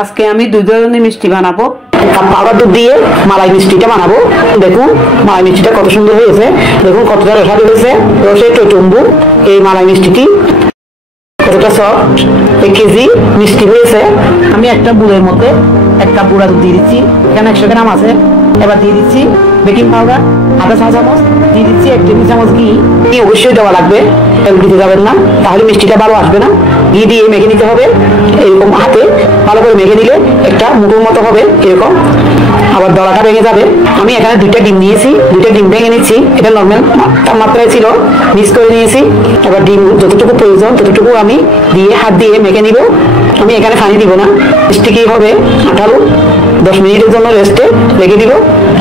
আজকে আমি দুই ধরনের মিষ্টি বানাবো। পাউডার দুধ দিয়ে মালাই মিষ্টিটা বানাবো। দেখুন মালাই মিষ্টিটা কত সুন্দর হয়েছে, দেখুন কতটা রসালো হয়েছে, রসে টইটুম্বু। এই মালাই মিষ্টিটি কতটা সফট, 1 কেজি মিষ্টি হয়েছে। আমি একটা বুলের মধ্যে 1 কাপ গুঁড়া দুধ দিয়ে দিচ্ছি, এখানে 100 গ্রাম আছে। এবার দিয়ে দিচ্ছি বেকিং পাউডার আধা চা চামচ, দিয়ে দিচ্ছি 1 টেবিল চামচ ঘি। ঘি অবশ্যই দেওয়া লাগবে, তেল দিতে যাবেন না, তাহলে মিষ্টিটা ভালো আসবে না। ঘি দিয়ে মেখে নিতে হবে, এরকম হাতে ভালো করে মেখে নিলে একটা মুঠোর মতো হবে এরকম, আবার দলাটা ভেঙে যাবে। আমি এখানে 2টা ডিম নিয়েছি, 2টা ডিম ভেঙে নিচ্ছি। এটা নর্মাল তাপমাত্রায় ছিল, মিক্স করে নিয়েছি। এবার ডিম যতটুকু প্রয়োজন ততটুকু আমি দিয়ে হাত দিয়ে মেখে নিব। আমি এখানে পানি দিব না, মিষ্টি কি হবে আঠালো। 10 মিনিটের জন্য রেস্টে রেখে দিব,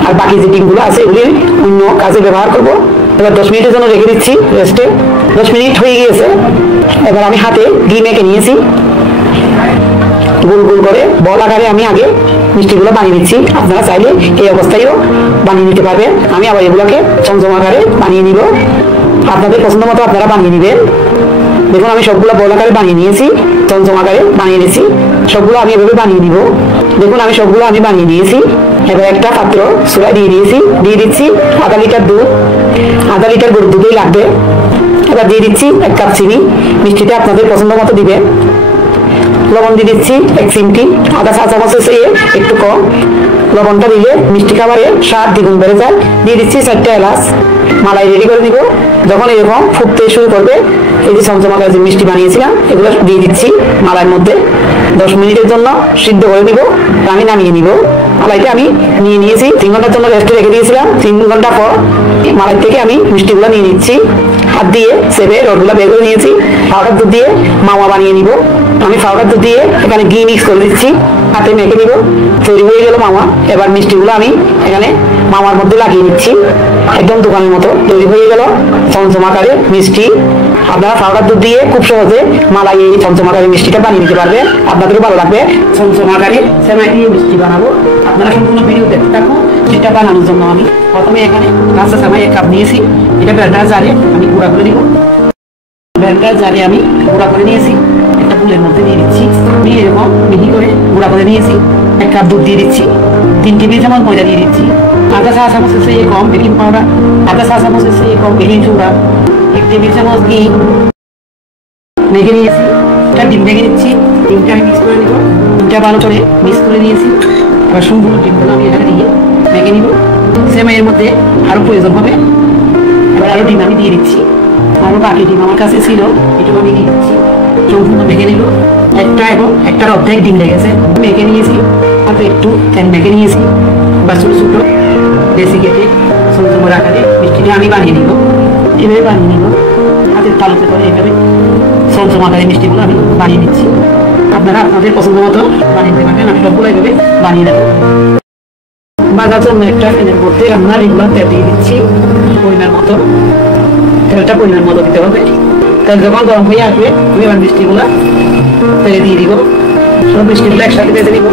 আর বাকি যে ডিমগুলো আছে এগুলি অন্য কাজে ব্যবহার করব। এবার 10 মিনিটের জন্য রেখে দিচ্ছি রেস্টে। 10 মিনিট হয়ে গিয়েছে। এবার আমি হাতে ঘি মেখে নিয়েছি, গোল গোল করে বল আকারে আমি আগে মিষ্টিগুলো বানিয়ে নিচ্ছি। আপনারা চাইলে এই অবস্থায়ও বানিয়ে নিতে পারবেন। আমি আবার এগুলোকে চমচম আকারে বানিয়ে নিব, আপনাদের পছন্দ মতো আপনারা বানিয়ে নেবেন। দেখুন আমি সবগুলো বল আকারে বানিয়ে নিয়েছি, চমচম আকারে বানিয়ে নিয়েছি। সবগুলো আমি এভাবে বানিয়ে নিব। দেখুন আমি সবগুলো আমি বানিয়ে নিয়েছি। এবার একটা পাত্র চুলা দিয়ে দিয়েছি, দিয়ে দিচ্ছি আধা লিটার দুধ। আধা লিটার গরুর দুধই লাগবে। এবার দিয়ে দিচ্ছি 1 কাপ চিনি, মিষ্টিটা আপনাদের পছন্দ মতো দিবেন। লবণ দিয়ে দিচ্ছি 1 চিমটি, আধা চা চামচের চেয়ে একটু কম। লবণটা দিলে মিষ্টি খাবারে স্বাদ দ্বিগুণ বেড়ে যায়। দিয়ে দিচ্ছি 4টা এলাচ। মালাই রেডি করে নিব। যখন এরকম ফুটতে শুরু করবে, এই যে চমচমাকার যে মিষ্টি বানিয়েছিলাম এগুলো দিয়ে দিচ্ছি মালাইয়ের মধ্যে। 10 মিনিটের জন্য সিদ্ধ করে নিব, আমি নামিয়ে নিব। মালাইটা আমি নিয়ে নিয়েছি, 3 ঘন্টার জন্য রেস্টে রেখে দিয়েছিলাম। 3 ঘন্টা পর মালাই থেকে আমি মিষ্টিগুলো নিয়ে নিচ্ছি। হাত দিয়ে চেপে রডগুলো বের করে নিয়েছি। পাউডার দুধ দিয়ে মাওয়া বানিয়ে নিব। আমি পাউডার দুধ দিয়ে এখানে ঘি মিক্স করে দিচ্ছি, হাতে মেখে নিব। তৈরি হয়ে গেল মাওয়া। এবার মিষ্টিগুলো আমি এখানে মাওয়ার মধ্যে লাগিয়ে নিচ্ছি, একদম দোকানের মতো তৈরি হয়ে গেল চমচমাকারে মিষ্টি। আপনারা পাউডার দুধ দিয়ে খুব সহজে মালাই এই চমচমাকারে মিষ্টিটা বানিয়ে নিতে পারবেন, আপনাদেরও ভালো লাগবে। চমচমাকারে সেমাই দিয়ে মিষ্টি বানাবো, আপনারা সম্পূর্ণ ভিডিও দেখতে থাকুন। সেটা বানানোর জন্য আমি প্রথমে এখানে কাঁচা সেমাই 1 কাপ নিয়েছি, এটা ব্লেন্ডার জারে আমি গুঁড়া করে নিব। ব্লেন্ডার জারে আমি গুঁড়া করে নিয়েছি, একটা ফুলের মধ্যে দিয়ে দিচ্ছি। আমি এরকম মিহি করে গুঁড়া করে নিয়েছি। 1 কাপ দুধ দিয়ে দিচ্ছি, 3 টেবিল চামচ ময়দা দিয়ে দিচ্ছি, আধা চা চামচের চেয়ে কম বেকিং পাউডার, আধা চা চামচের চেয়ে কম বেকিং সোডা, 1 টেবিল চামচ ঘি মেখে নিয়েছি। একটা ডিম ভেঙে নিচ্ছি, ডিমটা আমি মিক্স করে নিব। ডিমটা ভালো করে মিক্স করে নিয়েছি। এবার সম্পূর্ণ ডিমগুলো আমি এখানে দিয়ে মেখে নিব। সেমাইয়ের মধ্যে আরো প্রয়োজন হবে, এবার আরো ডিম আমি দিয়ে দিচ্ছি। আরো বাকি ডিম আমার কাছে ছিল, এটুকু আমি দিয়ে দিচ্ছি। সম্পূর্ণ মেখে নিব। একটা এবং একটার অর্ধেক ডিম লেগেছে, মেখে নিয়েছি। হাতে একটু তেল মেখে নিয়েছি, বা ছোটো ছোটো বেশি কেটে চমচমের আকারে মিষ্টিটা আমি বানিয়ে নিব। এভাবে বানিয়ে নিব, হাতের তালুতে করে এভাবে চমচম আকারে মিষ্টিগুলো আমি বানিয়ে নিচ্ছি। আপনারা আপনাদের পছন্দ মতো বানিয়ে নিতে পারবেন। আমি সবগুলো এভাবে বানিয়ে নেব। বাজার জন্য একটা প্যানের মধ্যে আমরা রেগুলার তেল দিয়ে দিচ্ছি পরিমাণ মতো। তেলটা পরিমাণ মতো দিতে হবে। তেল যখন গরম হয়ে আসবে আমি এবার মিষ্টিগুলো তেলে দিয়ে দিব। সব মিষ্টিগুলো একসাথে ভেজে নিব।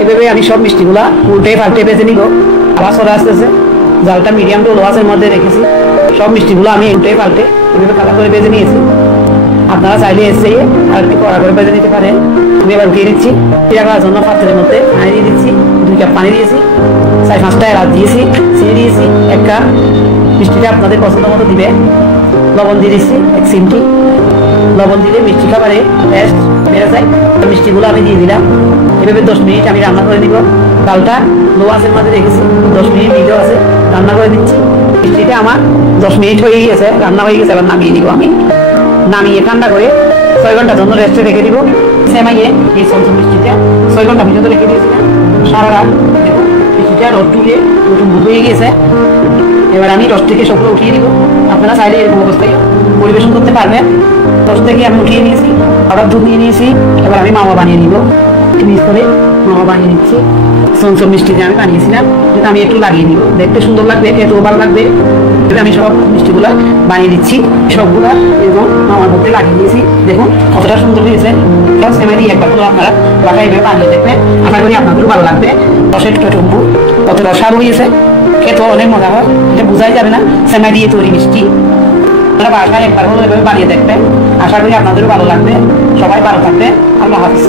এভাবে আমি সব মিষ্টিগুলো উল্টে পাল্টে ভেজে নিব। আবার সরে আসতেছে, জালটা মিডিয়াম টু লো আঁচের মধ্যে রেখেছি। সব মিষ্টিগুলো আমি উল্টে পাল্টে এভাবে কালা করে ভেজে নিয়েছি। আপনারা চাইলে এসে আর একটু কড়া করে ভেজে নিতে পারেন। আমি এবার উঠিয়ে দিচ্ছি। পিঠা করার জন্য পাত্রের মধ্যে পানি দিয়ে দিচ্ছি, 2 কাপ পানি দিয়েছি, 4-5টা এলাচ দিয়েছি, চিনি দিয়েছি 1 কাপ। মিষ্টিটা আপনাদের পছন্দ মতো দিবে। লবণ দিয়ে দিচ্ছি 1 চিমটি। লবণ দিলে মিষ্টি খাবারে টেস্ট বেড়ে যায়। মিষ্টিগুলো আমি দিয়ে দিলাম। এভাবে 10 মিনিট আমি রান্না করে দিব। ডালটা লো আঁচের মধ্যে রেখেছি, 10 মিনিট ভিডিও আছে, রান্না করে দিচ্ছি। মিষ্টিটা আমার 10 মিনিট হয়ে গেছে, রান্না হয়ে গেছে। এবার নামিয়ে দিব। আমি নামিয়ে ঠান্ডা করে 6 ঘন্টার জন্য রেস্টে রেখে দিব। সেমাইয়ে এই চমচম মিষ্টিটা 6 ঘন্টা পর্যন্ত রেখে দিয়েছিলাম। সারা রাত দেখুন মিষ্টিটা রস ডুবে হয়ে গেছে। এবার আমি রস থেকে সবগুলো উঠিয়ে দিব। আপনারা চাইলে এরকম অবস্থায় পরিবেশন করতে পারবেন। রস থেকে আমি উঠিয়ে নিয়েছি, পাউডার দুধ নিয়ে নিয়েছি। এবার আমি মাওয়া বানিয়ে নিব। মিক্স করে মাওয়া বানিয়ে নিচ্ছি। চমচম মিষ্টি যে আমি বানিয়েছিলাম যেটা আমি একটু লাগিয়ে নিব, দেখতে সুন্দর লাগবে, খেতেও ভালো লাগবে। এটা আমি সব মিষ্টিগুলো বানিয়ে দিচ্ছি। সবগুলা এবং মাওয়ার মধ্যে লাগিয়ে দিয়েছি। দেখুন কতটা সুন্দর হয়েছে। সেমাই দিয়ে একবার করে আপনারা বাসায় এভাবে বানিয়ে দেখবেন, আশা করি আপনাদেরও ভালো লাগবে। রসের টইটুম্বু কত রসালো হয়েছে, খেতেও অনেক মজা হয়, এটা বোঝাই যাবে না। সেমাই দিয়ে তৈরি মিষ্টি আপনারা বাসায় একবার হলো এভাবে বানিয়ে দেখবেন, আশা করি আপনাদেরও ভালো লাগবে। সবাই ভালো থাকবে। আল্লাহ হাফিজ।